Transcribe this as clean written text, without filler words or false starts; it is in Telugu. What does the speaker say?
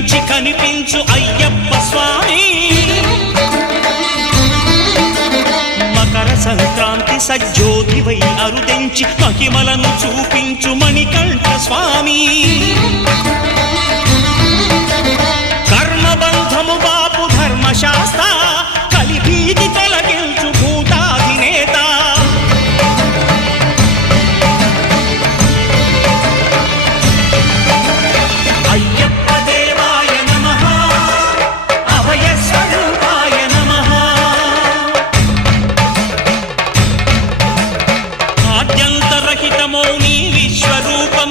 కనిపించి కనిపించు అయ్యప్ప స్వామి మకర సంక్రాంతి సజ్జోతివై అరుదెంచి మహిమలను చూపించు మణికంఠ స్వామి కర్మబంధము బాపు ధర్మశాస్త్ర కలిభీతి తొలగించు భూతాధినేత అయ్యప్ప దేవాయ నమః అభయ స్వరూపాయ నమః ఆద్యంతరహితమౌ నీ విశ్వరూపం